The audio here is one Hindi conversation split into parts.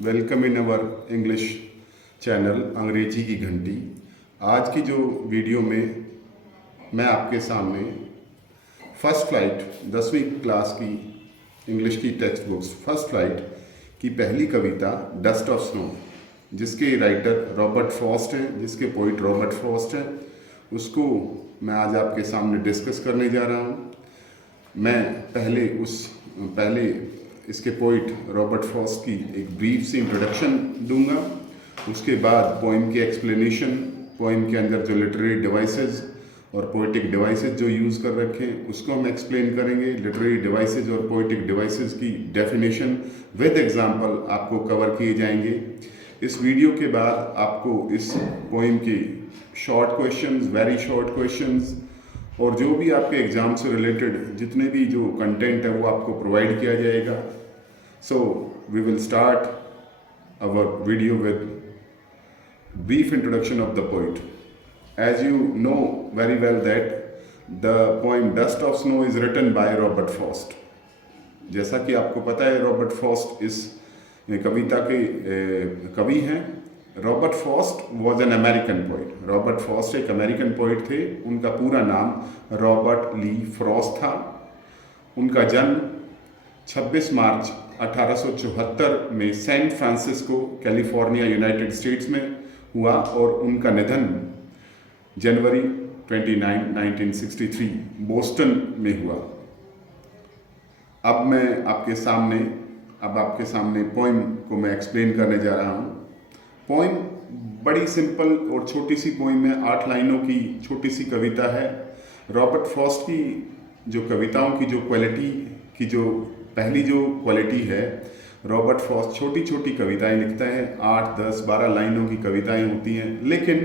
Welcome in our English channel अंग्रेजी की घंटी। आज की जो वीडियो में मैं आपके सामने फर्स्ट फ्लाइट 10वीं क्लास की इंग्लिश की टेक्स्ट बुक्स फर्स्ट फ्लाइट की पहली कविता डस्ट ऑफ स्नो, जिसके राइटर रॉबर्ट फ्रॉस्ट हैं, जिसके पोइट रॉबर्ट फ्रॉस्ट हैं, उसको मैं आज आपके सामने डिस्कस करने जा रहा हूँ। मैं पहले इसके पोइट रॉबर्ट फ्रॉस्ट की एक ब्रीफ सी इंट्रोडक्शन दूंगा। उसके बाद पोइम की एक्सप्लेनेशन, पोइम के अंदर जो लिटरेरी डिवाइसेस और पोइटिक डिवाइसेस जो यूज़ कर रखे हैं उसको हम एक्सप्लेन करेंगे। लिटरेरी डिवाइसेस और पोइटिक डिवाइसेस की डेफिनेशन विद एग्जांपल आपको कवर किए जाएंगे। इस वीडियो के बाद आपको इस पोइम के short questions, very short questions और जो भी आपके एग्ज़ाम से रिलेटेड जितने भी जो कंटेंट है वो आपको प्रोवाइड किया जाएगा। So we will start our video with brief introduction of the poet. As you know very well that the poem Dust of Snow is written by Robert Frost. जैसा कि आपको पता है रॉबर्ट फ्रॉस्ट इस कविता के कवि हैं। Robert Frost was an American poet. Robert Frost एक अमेरिकन पोइट थे। उनका पूरा नाम रॉबर्ट ली फ्रॉस्ट था। उनका जन्म 26 मार्च 1874 में San Francisco, California, United States में हुआ और उनका निधन जनवरी 29, 1963 बोस्टन में हुआ। अब आपके सामने पोइम को मैं एक्सप्लेन करने जा रहा हूँ। पोइम बड़ी सिंपल और छोटी सी पोइम है, 8 लाइनों की छोटी सी कविता है। रॉबर्ट फ्रॉस्ट की जो कविताओं की जो क्वालिटी की जो पहली जो क्वालिटी है, रॉबर्ट फ्रॉस्ट छोटी छोटी कविताएं लिखता है। 8, 10, 12 लाइनों की कविताएं होती हैं, लेकिन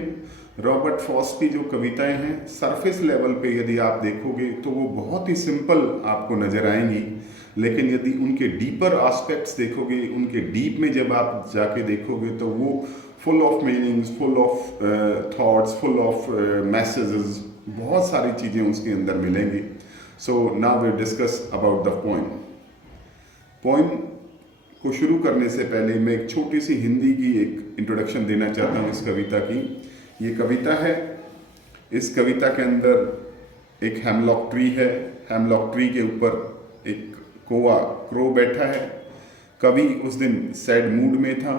रॉबर्ट फ्रॉस्ट की जो कविताएं हैं सरफेस लेवल पे यदि आप देखोगे तो वो बहुत ही सिंपल आपको नज़र आएंगी, लेकिन यदि उनके डीपर एस्पेक्ट्स देखोगे, उनके डीप में जब आप जाके देखोगे तो वो full of meanings, full of thoughts, full of messages, बहुत सारी चीज़ें उसके अंदर मिलेंगी। So now we discuss about the poem. Poem को शुरू करने से पहले मैं एक छोटी सी हिंदी की एक इंट्रोडक्शन देना चाहता हूँ इस कविता की। ये कविता है, इस कविता के अंदर एक हेमलॉक ट्री है। हेमलॉक ट्री के ऊपर एक क्रो बैठा है। कवि उस दिन सैड मूड में था।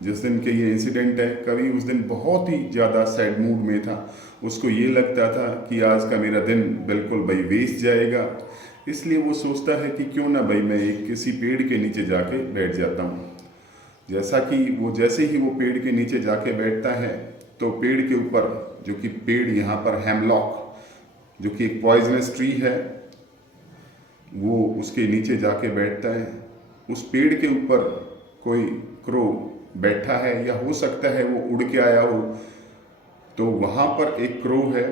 जिस दिन के ये इंसिडेंट है, कवि उस दिन बहुत ही ज़्यादा सैड मूड में था। उसको ये लगता था कि आज का मेरा दिन बिल्कुल भाई वेस्ट जाएगा। इसलिए वो सोचता है कि क्यों ना भाई मैं एक किसी पेड़ के नीचे जाके बैठ जाता हूँ। जैसे ही वो पेड़ के नीचे जाके बैठता है तो पेड़ के ऊपर, जो कि पेड़ यहाँ पर हेमलॉक, जो कि एक पॉइजनस ट्री है, वो उसके नीचे जाके बैठता है। उस पेड़ के ऊपर कोई क्रो बैठा है, या हो सकता है वो उड़ के आया हो। तो वहाँ पर एक क्रो है,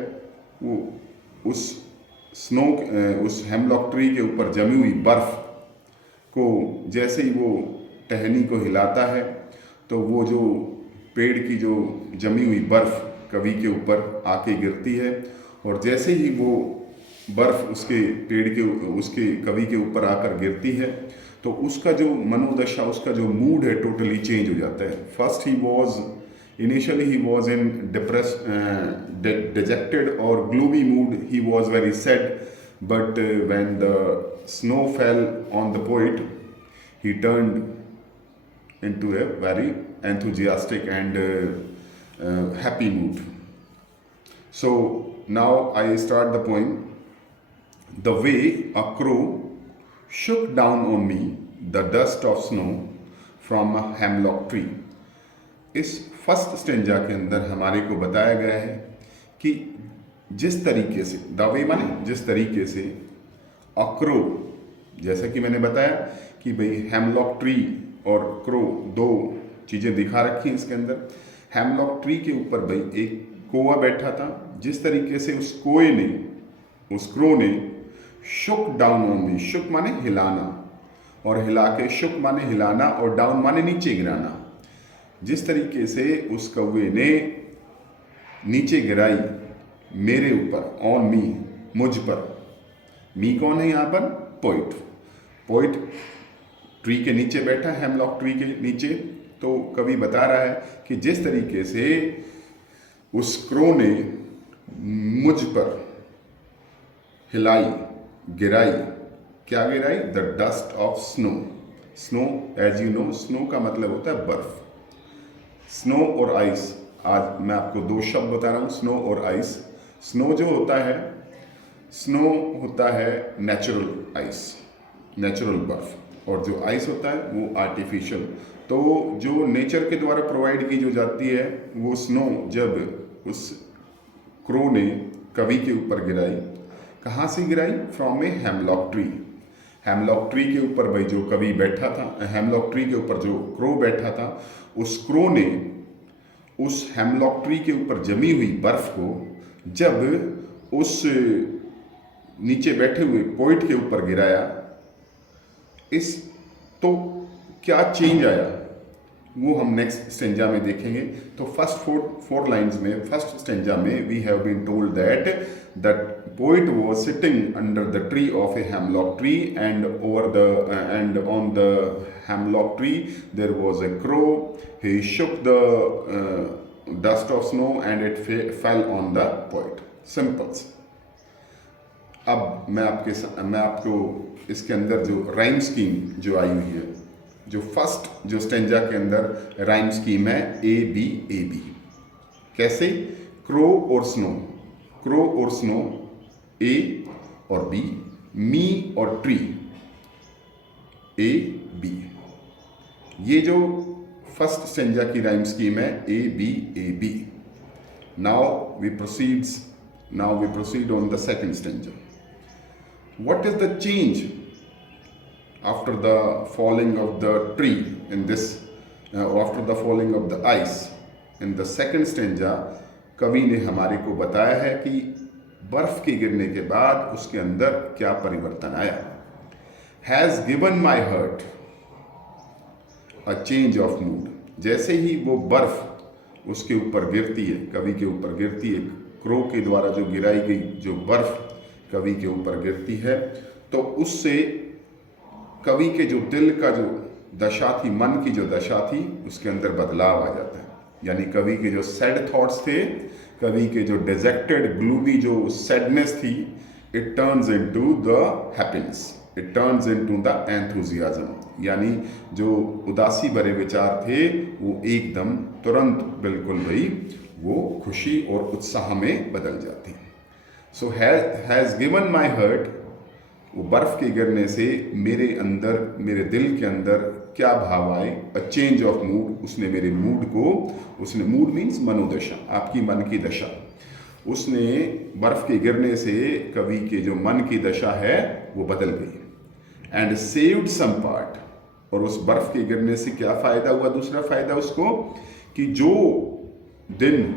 वो उस हेमलॉक ट्री के ऊपर जमी हुई बर्फ को जैसे ही वो टहनी को हिलाता है तो वो जो पेड़ की जो जमी हुई बर्फ कवि के ऊपर आके गिरती है। और जैसे ही वो बर्फ उसके कवि के ऊपर आकर गिरती है तो उसका जो मनोदशा, उसका जो मूड है टोटली चेंज हो जाता है। First Initially he was in dejected or gloomy mood. He was very sad, but when the snow fell on the poet, he turned into a very enthusiastic and happy mood. So now I start the poem. The way a crow shook down on me the dust of snow from a hemlock tree. इस फर्स्ट स्टेंजा के अंदर हमारे को बताया गया है कि जिस तरीके से, दावे माने जिस तरीके से, अक्रो, जैसा कि मैंने बताया कि भाई हेमलॉक ट्री और क्रो दो चीज़ें दिखा रखी हैं इसके अंदर। हेमलॉक ट्री के ऊपर भाई एक कोआ बैठा था। जिस तरीके से उस क्रो ने शुक डाउन ऑन मी, शुक माने हिलाना, और हिला के, शुक माने हिलाना और डाउन माने नीचे गिराना। जिस तरीके से उस कौवे ने नीचे गिराई मेरे ऊपर, ऑन मी, मुझ पर। मी कौन है यहाँ पर? पोइट। ट्री के नीचे बैठा, हेमलॉक ट्री के नीचे। तो कवि बता रहा है कि जिस तरीके से उस क्रो ने मुझ पर हिलाई, गिराई, क्या गिराई? The dust of snow. Snow, as you know, snow का मतलब होता है बर्फ। स्नो और आइस, आज मैं आपको दो शब्द बता रहा हूँ, स्नो और आइस। स्नो जो होता है, स्नो होता है नेचुरल आइस, नेचुरल बर्फ, और जो आइस होता है वो आर्टिफिशियल। तो जो नेचर के द्वारा प्रोवाइड की जो जाती है वो स्नो जब उस क्रो ने कवि के ऊपर गिराई, कहाँ से गिराई? From A hemlock tree. Hemlock tree के ऊपर भाई जो कवि बैठा था, हेमलॉक ट्री के ऊपर जो क्रो बैठा था, उस क्रो ने उस हेमलॉक ट्री के ऊपर जमी हुई बर्फ को जब उस नीचे बैठे हुए पोइट के ऊपर गिराया, इस तो क्या चेंज आया वो हम नेक्स्ट स्टेंजा में देखेंगे। तो फर्स्ट फोर लाइन्स में, फर्स्ट स्टेंजा में we have been told that the poet was sitting under the tree of a hemlock tree and on the hemlock tree there was a crow, he shook the dust of snow and it fell on the poet. Symbols. अब मैं आपको इसके अंदर जो राइम स्कीम जो आई हुई है, जो फर्स्ट जो स्टेंजा के अंदर राइम स्कीम है ए बी ए बी। कैसे? क्रो और स्नो, क्रो और स्नो ए और बी, मी और ट्री ए बी। ये जो फर्स्ट स्टेंजा की राइम स्कीम है A B. Now we proceed on the second stanza. What is the change after the falling of the tree in this, after the falling of the ice? In the second stanza, कवि ने हमारे को बताया है कि बर्फ के गिरने के बाद उसके अंदर क्या परिवर्तन आया। Has given my heart a change of mood। जैसे ही वो बर्फ उसके ऊपर गिरती है, कवि के ऊपर गिरती है, क्रो के द्वारा जो गिराई गई जो बर्फ कवि के ऊपर गिरती है, तो उससे कवि के जो दिल का जो दशा थी, मन की जो दशा थी, उसके अंदर बदलाव आ जाता है। यानी कवि के जो सैड थॉट्स थे, कवि के जो डिजेक्टेड ग्लूमी जो सैडनेस थी, it turns into the happiness, it turns into the enthusiasm. यानी जो उदासी भरे विचार थे वो एकदम तुरंत बिल्कुल भाई वो खुशी और उत्साह में बदल जाती है। So has given my hurt, वो बर्फ के गिरने से मेरे अंदर, मेरे दिल के अंदर क्या भाव आए? A change of mood. उसने मेरे मूड को, उसने, मूड मीन्स मनोदशा, आपकी मन की दशा, उसने बर्फ के गिरने से कवि के जो मन की दशा है वो बदल गई। एंड सेव्ड सम पार्ट, और उस बर्फ के गिरने से क्या फ़ायदा हुआ? दूसरा फ़ायदा उसको कि जो दिन,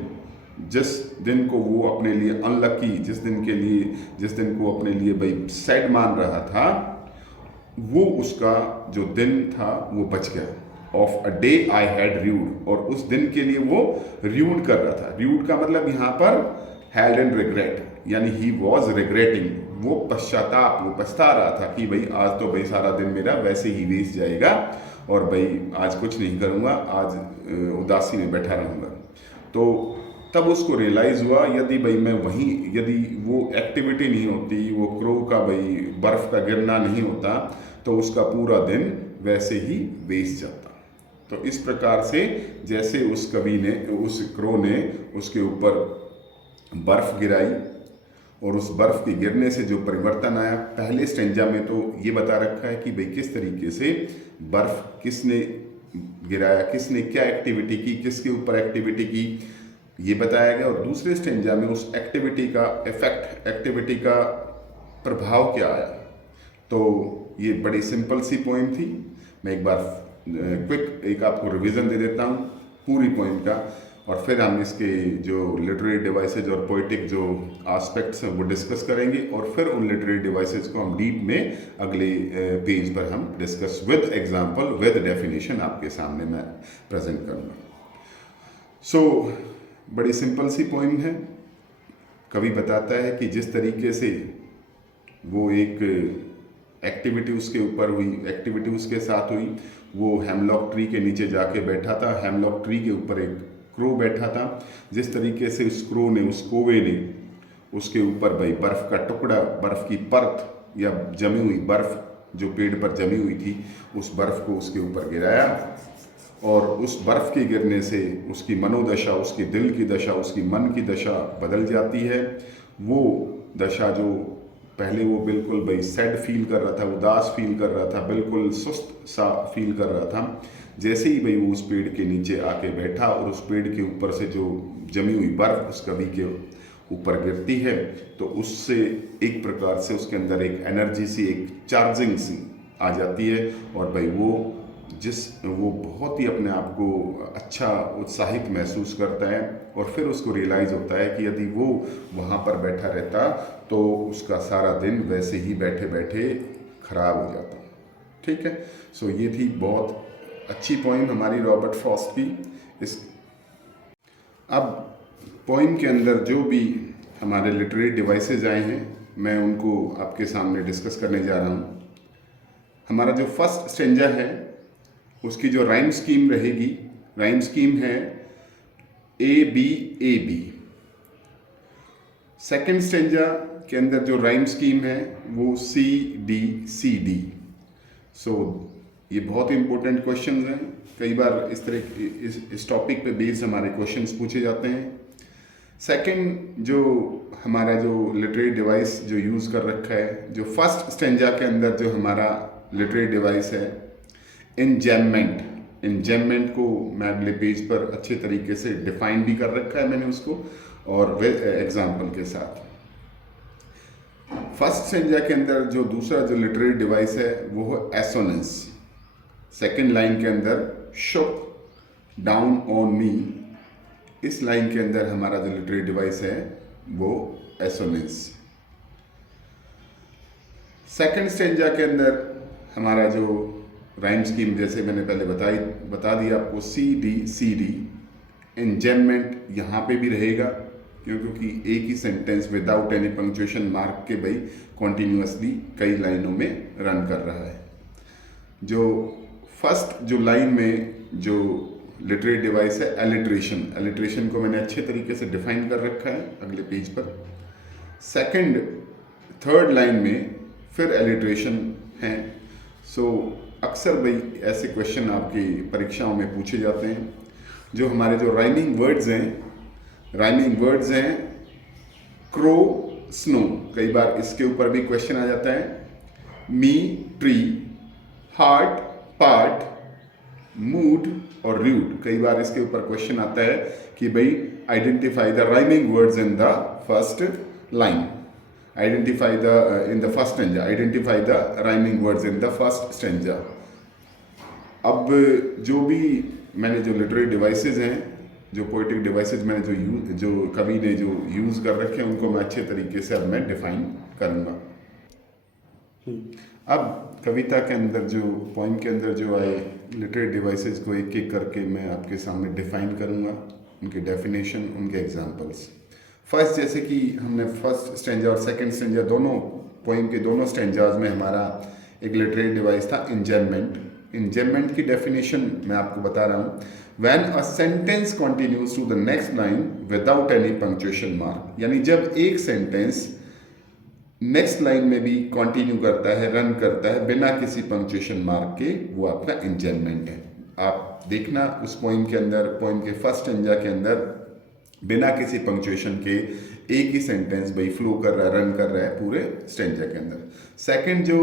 जिस दिन को वो अपने लिए अनलकी, जिस दिन को अपने लिए भाई सैड मान रहा था, वो उसका जो दिन था वो बच गया। Of a day I had rude, और उस दिन के लिए वो र्यूड कर रहा था। र्यूड का मतलब यहाँ पर हैड एंड रिग्रेट, यानी ही वॉज रिग्रेटिंग, वो पश्चाताप, वो पछता रहा था कि भाई आज तो भाई सारा दिन मेरा वैसे ही वेस्ट जाएगा और भाई आज कुछ नहीं करूँगा, आज उदासी में बैठा रहूँगा। तो तब उसको रियलाइज़ हुआ यदि भाई मैं वहीं, यदि वो एक्टिविटी नहीं होती, वो क्रो का भाई बर्फ़ का गिरना नहीं होता, तो उसका पूरा दिन वैसे ही वेस्ट जाता। तो इस प्रकार से जैसे उस कवि ने, उस क्रो ने उसके ऊपर बर्फ़ गिराई और उस बर्फ़ के गिरने से जो परिवर्तन आया, पहले स्टेंजा में तो ये बता रखा है कि भाई किस तरीके से बर्फ़ किसने गिराया, किसने क्या एक्टिविटी की, किसके ऊपर एक्टिविटी की, ये बताया गया। और दूसरे स्टेंजा में उस एक्टिविटी का इफेक्ट, एक्टिविटी का प्रभाव क्या आया। तो ये बड़ी सिंपल सी पोइम थी। मैं एक बार क्विक एक आपको रिवीजन दे देता हूँ पूरी पोइम का, और फिर हम इसके जो लिटरेरी डिवाइसेज और पोइटिक जो एस्पेक्ट्स हैं वो डिस्कस करेंगे, और फिर उन लिटरेरी डिवाइसेज को हम डीप में अगले पेज पर हम discuss with example, with definition आपके सामने मैं प्रेजेंट करूँगा। सो बड़ी सिंपल सी पोइम है। कवि बताता है कि जिस तरीके से वो एक एक्टिविटी उसके ऊपर हुई, एक्टिविटी उसके साथ हुई, वो हेमलॉक ट्री के नीचे जाके बैठा था। हेमलॉक ट्री के ऊपर एक क्रो बैठा था। जिस तरीके से उस क्रो ने, उस कोवे ने उसके ऊपर भाई बर्फ़ का टुकड़ा, बर्फ़ की परत या जमी हुई बर्फ़ जो पेड़ पर जमी हुई थी, उस बर्फ़ को उसके ऊपर गिराया, और उस बर्फ़ के गिरने से उसकी मनोदशा, उसके दिल की दशा, उसकी मन की दशा बदल जाती है। वो दशा जो पहले वो बिल्कुल भाई सैड फील कर रहा था, उदास फील कर रहा था, बिल्कुल सुस्त सा फील कर रहा था, जैसे ही भाई वो उस पेड़ के नीचे आके बैठा और उस पेड़ के ऊपर से जो जमी हुई बर्फ़ उस कवि के ऊपर गिरती है, तो उससे एक प्रकार से उसके अंदर एक एनर्जी सी, एक चार्जिंग सी आ जाती है, और भाई वो बहुत ही अपने आप को अच्छा, उत्साहित महसूस करता है। और फिर उसको रियलाइज़ होता है कि यदि वो वहाँ पर बैठा रहता तो उसका सारा दिन वैसे ही बैठे बैठे खराब हो जाता। ठीक है, सो ये थी बहुत अच्छी पोइम हमारी रॉबर्ट फ्रॉस्ट की। इस अब पोइम के अंदर जो भी हमारे लिटरेरी डिवाइसेस आए हैं, मैं उनको आपके सामने डिस्कस करने जा रहा हूँ। हमारा जो फर्स्ट स्टेंजा है उसकी जो राइम स्कीम रहेगी, राइम स्कीम है A B A B. Second stanza के अंदर जो राइम स्कीम है वो सी डी सी डी। सो ये बहुत इंपॉर्टेंट क्वेश्चंस हैं। कई बार इस तरह इस टॉपिक पे बेस्ड हमारे क्वेश्चंस पूछे जाते हैं। सेकंड जो हमारा जो लिटरेरी डिवाइस जो यूज़ कर रखा है, जो फर्स्ट स्टेंजा के अंदर जो हमारा लिटरेरी डिवाइस है, इंजैममेंट। इंजैममेंट को मैं अगले पेज पर अच्छे तरीके से डिफाइन भी कर रखा है मैंने उसको, और एग्जाम्पल के साथ। फर्स्ट स्टेंजा के अंदर जो दूसरा जो लिटरेरी डिवाइस है वो है एसोनेंस। सेकेंड लाइन के अंदर शुक डाउन ऑन मी, इस लाइन के अंदर हमारा जो लिटरेरी डिवाइस है वो एसोनेंस। सेकेंड स्टेंजा के अंदर हमारा जो राइम स्कीम, जैसे मैंने पहले बता दिया आपको, सी डी सी डी। इंजैममेंट यहाँ पे भी रहेगा क्योंकि एक ही sentence without any punctuation mark के भाई कॉन्टिन्यूसली कई लाइनों में रन कर रहा है। जो फर्स्ट जो लाइन में जो लिटरेरी डिवाइस है एलिट्रेशन, एलिट्रेशन को मैंने अच्छे तरीके से डिफाइन कर रखा है अगले पेज पर। सेकंड थर्ड लाइन में फिर एलिट्रेशन है। सो अक्सर भाई ऐसे क्वेश्चन आपकी परीक्षाओं में पूछे जाते हैं। जो हमारे जो राइमिंग वर्ड्स हैं क्रो स्नो, कई बार इसके ऊपर भी क्वेश्चन आ जाता है। मी ट्री, हार्ट पार्ट, मूड और रूड, कई बार इसके ऊपर क्वेश्चन आता है कि भाई identify the rhyming words in the first line, identify the in the first stanza, identify the rhyming words in the first stanza. अब जो भी मैंने जो लिटरेरी डिवाइसेस हैं, जो पोएटिक डिवाइसेस मैंने जो कवि ने जो यूज़ कर रखे हैं, उनको मैं अच्छे तरीके से अब मैं डिफाइन करूँगा। अब कविता के अंदर जो पोइम के अंदर जो आए लिटरेरी डिवाइसेस को एक एक करके मैं आपके सामने डिफाइन करूँगा, उनके डेफिनेशन, उनके एग्जांपल्स। फर्स्ट, जैसे कि हमने फर्स्ट स्टेंजा और सेकंड स्टेंजा दोनों पोइम के दोनों स्टेंजाज में हमारा एक लिटरेरी डिवाइस था इंजैममेंट। इंजैममेंट की डेफिनेशन मैं आपको बता रहा हूँ। When a sentence continues to the next line without any punctuation mark, यानी जब एक सेंटेंस नेक्स्ट लाइन में भी कंटिन्यू करता है, रन करता है बिना किसी पंक्चुएशन मार्क के, वो आपका इंजैममेंट है। आप देखना उस पोइम के अंदर, पोइम के फर्स्ट स्टेंजा के अंदर बिना किसी पंक्चुएशन के एक ही सेंटेंस भाई फ्लो कर रहा है, रन कर रहा है पूरे स्टेंजा के अंदर। सेकंड जो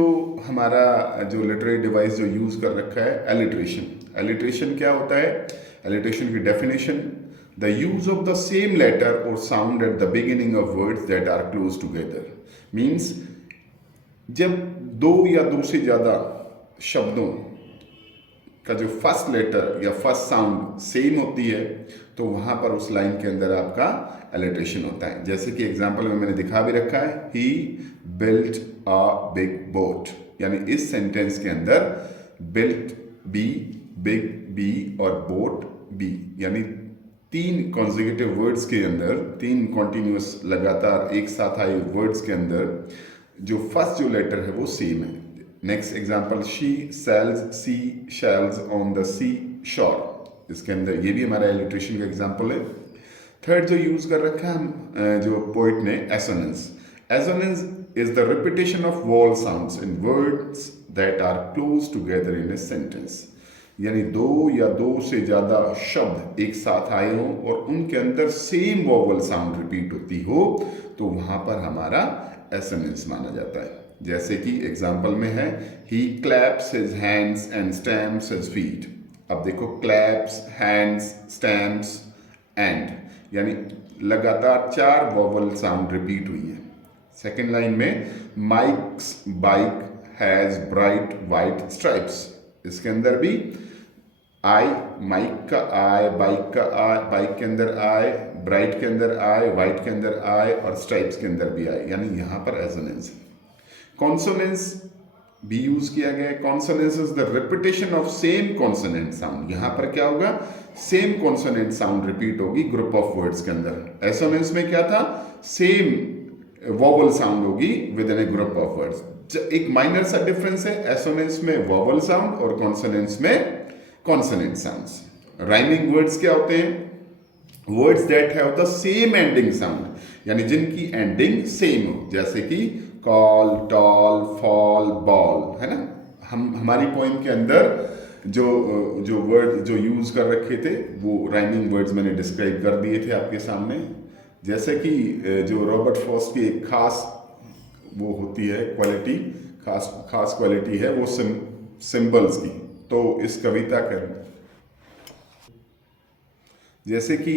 हमारा जो लिटरेरी डिवाइस जो यूज़ कर रखा है एलिट्रेशन। एलिट्रेशन क्या होता है? एलिट्रेशन की definition, the use of the same letter और sound at the beginning of words that are close together. Means जब दो या दो से ज़्यादा शब्दों का जो फर्स्ट लेटर या फर्स्ट साउंड सेम होती है तो वहाँ पर उस लाइन के अंदर आपका एलिट्रेशन होता है। जैसे कि एग्जाम्पल में मैंने दिखा भी रखा है, ही बिल्ट अ बिग बोट, यानी इस सेंटेंस के अंदर बिल्ट बी, बिग बी और बोट बी, यानी तीन कॉन्जिक्यूटिव वर्ड्स के अंदर, तीन कॉन्टिन्यूस लगातार एक साथ आए वर्ड्स के अंदर जो फर्स्ट जो लेटर है वो सेम है। Next example, she sells sea shells on the sea shore, इसके अंदर ये भी हमारा इलिट्रेशन का एग्जाम्पल है। थर्ड जो यूज कर रखा है हम जो पोइट ने, assonance. Assonance is the repetition of vowel sounds in words that are close together in a sentence, यानी दो या दो से ज़्यादा शब्द एक साथ आए हों और उनके अंदर सेम वॉवल साउंड रिपीट होती हो तो वहाँ पर हमारा एसोनेंस माना जाता है। जैसे कि एग्जाम्पल में है, he claps his hands and stamps his feet. अब देखो, क्लैप्स, हैंड्स, स्टैम्प्स, एंड, यानी लगातार 4 वॉवल साउंड रिपीट हुई है। सेकेंड लाइन में, mics bike has bright white stripes, इसके अंदर भी आई, माइक का आई, बाइक का आई, बाइक के अंदर आई, ब्राइट के अंदर आई, वाइट के अंदर आई और स्ट्राइप्स के अंदर भी आई, यानी यहां पर एसोनेंस है। कॉन्सोनेंस भी यूज किया गया है। Consonance is the repetition of same consonant sound, यहां पर क्या होगा, सेम कॉन्सोनेंट साउंड रिपीट होगी ग्रुप ऑफ वर्ड्स के अंदर। एसोनेंस में क्या था, सेम वॉवल साउंड होगी with in A group of words. एक माइनर सा डिफरेंस है, एसोनेंस में वॉवल साउंड और कॉन्सोनेंट्स में कॉन्सोनेंट साउंड्स। राइमिंग वर्ड्स क्या होते हैं, words that have the same ending sound, यानी जिनकी एंडिंग सेम हो, जैसे कि कॉल, टॉल, फॉल, बॉल, है ना। हमारी पोइम के अंदर जो वर्ड जो यूज कर रखे थे वो राइमिंग वर्ड्स मैंने डिस्क्राइब कर दिए थे आपके सामने। जैसे कि जो रॉबर्ट फ्रॉस्ट की एक खास वो होती है क्वालिटी, खास क्वालिटी है वो सिंबल्स की। तो इस कविता के जैसे कि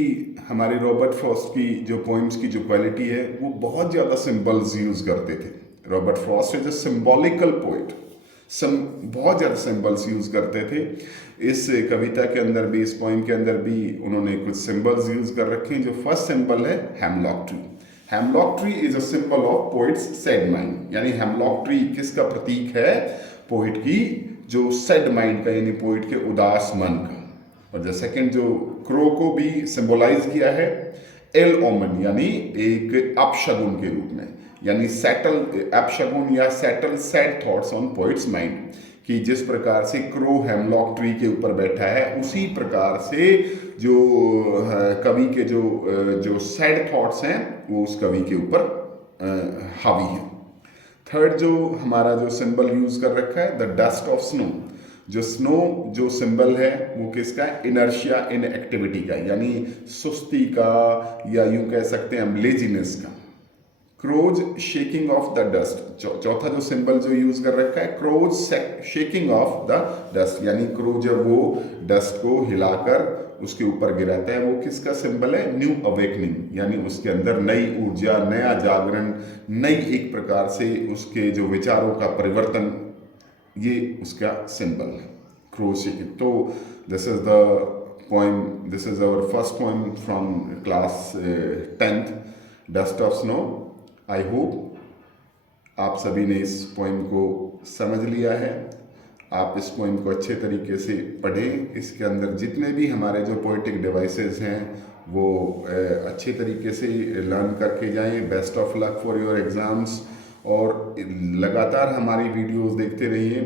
हमारे रॉबर्ट फ्रॉस्ट की जो पोइम्स की जो क्वालिटी है वो बहुत ज़्यादा सिंबल्स यूज करते थे। Robert Frost is a symbolical poet, बहुत ज़्यादा सिंबल्स यूज करते थे। इस कविता के अंदर भी, इस पोइम के अंदर भी उन्होंने कुछ सिंबल्स यूज कर रखे हैं। जो फर्स्ट सिंबल है hemlock tree. Hemlock tree is a symbol of poets sad mind, यानी हेमलॉक ट्री किसका प्रतीक है, पोइट की जो सैड माइंड का, यानी पोइट के उदास मन का। और जो सेकंड, जो क्रो को भी सिंबलाइज किया है एल ओमन, यानी एक अपशगुन के रूप में, यानी सेटल अपशगुन या settle sad thoughts on poets mind, कि जिस प्रकार से क्रो हेमलॉक ट्री के ऊपर बैठा है उसी प्रकार से जो कवि के जो सैड थॉट्स हैं वो उस कवि के ऊपर हावी है। थर्ड जो हमारा जो सिंबल यूज कर रखा है, द डस्ट ऑफ स्नो। जो स्नो जो सिंबल है वो किसका है, इनर्शिया, इन एक्टिविटी का, यानी सुस्ती का, या यूं कह सकते हैं हम लेजीनेस का। Crow's shaking off the dust, चौथा जो सिंबल जो यूज कर रखा है, crow's shaking off the dust, यानी क्रो जब वो डस्ट को हिलाकर उसके ऊपर गिराता है वो किसका सिंबल है, न्यू अवेकनिंग, यानी उसके अंदर नई ऊर्जा, नया जागरण, नई एक प्रकार से उसके जो विचारों का परिवर्तन, ये उसका सिंबल है, क्रोज शेकिंग। तो this is the poem, this is our first poem from class 10th, dust of snow. I hope आप सभी ने इस पोइम को समझ लिया है। आप इस पोइम को अच्छे तरीके से पढ़ें। इसके अंदर जितने भी हमारे जो पोएटिक डिवाइसेस हैं वो अच्छे तरीके से लर्न करके जाएं। Best of luck for your exams, और लगातार हमारी वीडियोस देखते रहिए।